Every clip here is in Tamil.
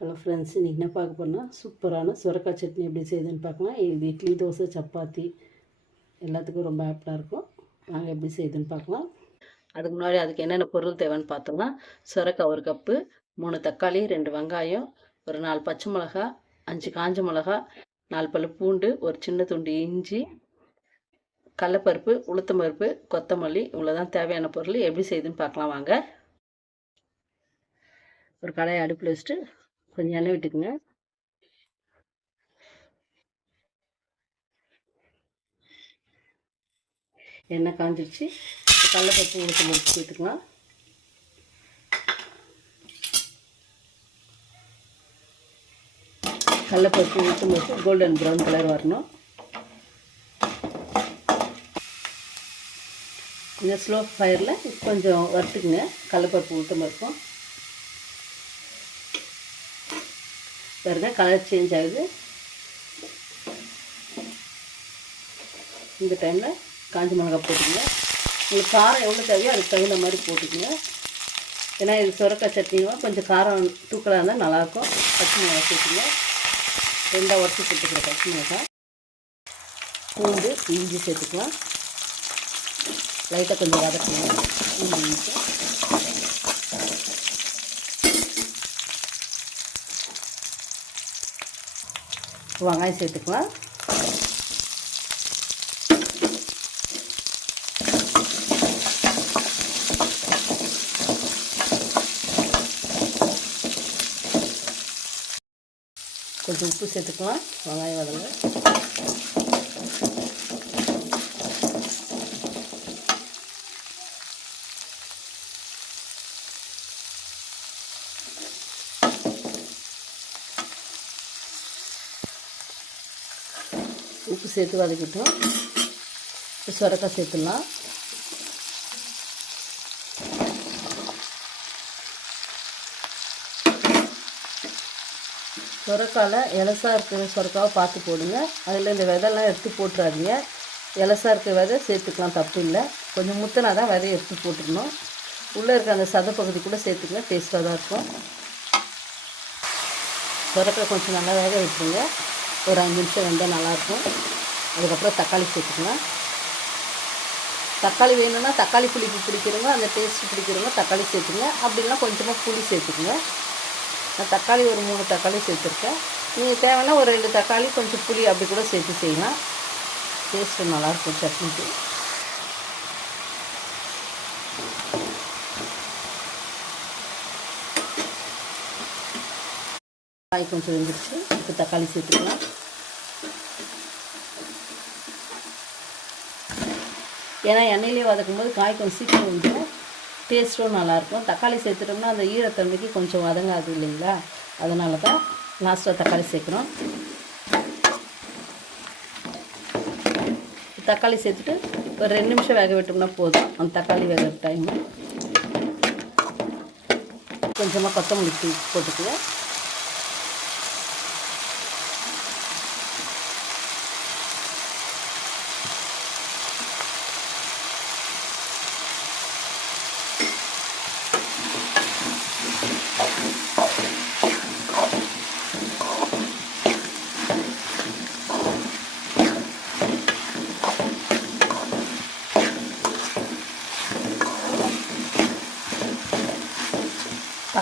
ஹலோ ஃப்ரெண்ட்ஸ் இன்றைக்கி என்ன பார்க்க போனால் சூப்பரான சுரக்காய் சட்னி எப்படி செய்யுதுன்னு பார்க்கலாம். இது இட்லி தோசை சப்பாத்தி எல்லாத்துக்கும் ரொம்ப ஆப்டாக இருக்கும். நாங்கள் எப்படி செய்யுதுன்னு பார்க்கலாம். அதுக்கு முன்னாடி அதுக்கு என்னென்ன பொருள் தேவைன்னு பார்த்தோம்னா சுரக்காய் ஒரு கப்பு மூணு தக்காளி ரெண்டு வெங்காயம் ஒரு நாலு பச்சை மிளகா அஞ்சு காஞ்ச மிளகா நாலு பல்லு பூண்டு ஒரு சின்ன துண்டு இஞ்சி கடலப்பருப்பு உளுத்தம்பருப்பு கொத்தமல்லி இவ்வளோதான் தேவையான பொருள். எப்படி செய்யுதுன்னு பார்க்கலாம் வாங்க. ஒரு கடாயை அடுப்பில் வச்சுட்டு கொஞ்சம் எண்ணெய் விட்டுக்குங்க. எண்ணெய் காஞ்சிருச்சு. கடலப்பருப்பு உளுத்தம் முடிச்சு சேர்த்துக்கலாம். கடலப்பருப்பு உளுத்தம் பருப்பு கோல்டன் ப்ரௌன் கலர் வரணும். கொஞ்சம் ஸ்லோ ஃபயரில் கொஞ்சம் வறுத்துக்குங்க. கடலப்பருப்பு உளுத்தம் பருப்பும் பாருங்க கலர் சேஞ்ச் ஆகுது. இந்த டைமில் காஞ்ச மிளகா போட்டுக்கங்க. உங்களுக்கு காரம் எவ்வளோ தேவையோ அதுக்கு தகுந்த மாதிரி போட்டுக்கங்க. ஏன்னா இது சுரக்காய் சட்னினா கொஞ்சம் காரம் தூக்கலாக இருந்தால் நல்லாயிருக்கும். பச்சை மிளகா சேர்த்துங்க ரெண்டாக உடச்சி போட்டுக்கிற பச்சை மிளகா பூண்டு இஞ்சி சேர்த்துக்கலாம். லைட்டாக கொஞ்சம் வதக்கணும். இஞ்சி. வெங்காயம் சேர்த்துக்கலாம். கொஞ்சம் உப்பு சேர்த்துக்கலாம். வெங்காயம் வதங்க. உப்பு சேர்த்து வதக்கிட்டோம். இப்போ சுரக்காய் சேர்த்துடலாம். சுரக்காயில் இலசாக இருக்கிற சுரக்காவை பார்த்து போடுங்க. அதில் இந்த விதைலாம் எடுத்து போட்டுறாதீங்க. இலசாக இருக்கிற விதை சேர்த்துக்கலாம் தப்பு இல்லை. கொஞ்சம் முத்தினா தான் விதையை எடுத்து போட்டுக்கணும் உள்ளே இருக்க அந்த சத பகுதி கூட சேர்த்துக்கங்க டேஸ்ட்டாக தான் இருக்கும். சுரக்காய் கொஞ்சம் நல்லா வேக விட்டுருங்க. ஒரு அஞ்சு நிமிஷம் வெந்தால் நல்லாயிருக்கும். அதுக்கப்புறம் தக்காளி சேர்த்துக்கலாம். தக்காளி வேணும்னா தக்காளி புளிப்பு பிடிக்கிறவங்க அந்த டேஸ்ட் பிடிக்கிறவங்க தக்காளி சேர்த்துங்க அப்படின்னா கொஞ்சமாக புளி சேர்த்துக்குங்க. நான் தக்காளி ஒரு மூணு தக்காளி சேர்த்துருக்கேன். நீங்கள் தேவைன்னா ஒரு ரெண்டு தக்காளி கொஞ்சம் புளி அப்படி கூட சேர்த்து செய்யலாம். டேஸ்ட்டு நல்லாயிருக்கும் சட்னிக்கு. காய் கொஞ்சம் வெந்துருச்சு. இப்போ தக்காளி சேர்த்துக்கலாம். ஏன்னா எண்ணெயிலே வதக்கும் போது காய் கொஞ்சம் சீக்கிரம் வந்துடும் டேஸ்ட்டும் நல்லாயிருக்கும். தக்காளி சேர்த்துட்டோம்னா அந்த ஈரத்தன்மைக்கு கொஞ்சம் வதங்காது இல்லைங்களா? அதனால தான் லாஸ்ட்டாக தக்காளி சேர்க்குறோம். தக்காளி சேர்த்துட்டு ஒரு ரெண்டு நிமிஷம் வேக விட்டோம்னா போதும். அந்த தக்காளி வேக டைம் கொஞ்சமாக கொத்தமல்லி போட்டுக்குவேன்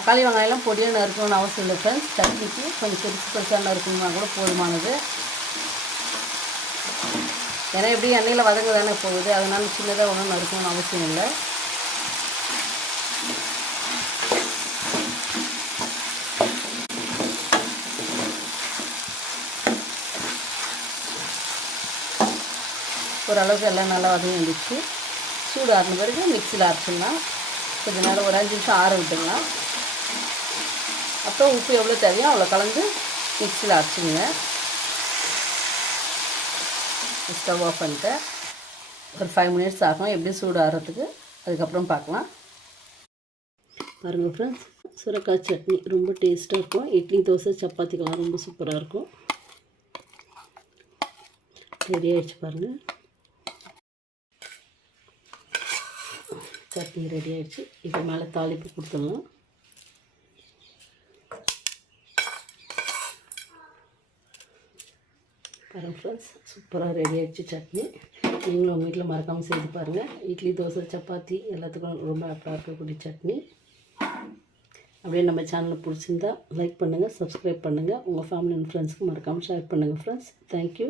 தக்காளி வெங்காயம்லாம் பொடியாக நறுக்கணும்னு அவசியம் இல்லை ஃப்ரெண்ட்ஸ் சட்னிக்கு கொஞ்சம் பெருசு பெருசாக நறுக்கணும்னா கூட போதுமானது. ஏன்னா எப்படி எண்ணெயில் வதங்க தானே போகுது. அதனால சின்னதாக ஒன்றும் நறுக்கணும்னு அவசியம் இல்லை. ஓரளவுக்கு எல்லாம் நல்லா வதங்கி வந்துச்சு சூடு ஆறின பிறகு மிக்சியில் அரைச்சிடலாம். கொஞ்ச நேரம் ஒரு அஞ்சு நிமிஷம் ஆற விட்டுக்கலாம் அப்புறம் உப்பு எவ்வளோ தேவையோ அவ்வளோ கலந்து மிக்சியில் அரைச்சிங்க ஸ்டவ் ஆஃப் பண்ணிட்டேன் ஒரு ஃபைவ் மினிட்ஸ் ஆகும். எப்படி சூடு ஆகிறதுக்கு அதுக்கப்புறம் பார்க்கலாம். பாருங்கள் ஃப்ரெண்ட்ஸ் சுரக்காய் சட்னி ரொம்ப டேஸ்ட்டாக இருக்கும். இட்லி தோசை சப்பாத்திக்கெல்லாம் ரொம்ப சூப்பராக இருக்கும். ரெடி ஆகிடுச்சு பாருங்கள் சட்னி ரெடி ஆகிடுச்சு இப்போ மேலே தாளிப்பு கொடுத்துடலாம் பாருங்கள் ஃப்ரெண்ட்ஸ் சூப்பராக ரெடி ஆகிடுச்சு சட்னி. நீங்களும் உங்கள் வீட்டில் மறக்காமல் செய்து பாருங்கள் இட்லி தோசை சப்பாத்தி எல்லாத்துக்கும் ரொம்ப ஆப்டாக இருக்கக்கூடிய சட்னி. அப்படியே நம்ம சேனலை பிடிச்சிருந்தா லைக் பண்ணுங்கள் சப்ஸ்கிரைப் பண்ணுங்கள் உங்கள் ஃபேமிலி அண்ட் ஃப்ரெண்ட்ஸ்க்கு மறக்காமல் ஷேர் பண்ணுங்கள் ஃப்ரெண்ட்ஸ் தேங்க்யூ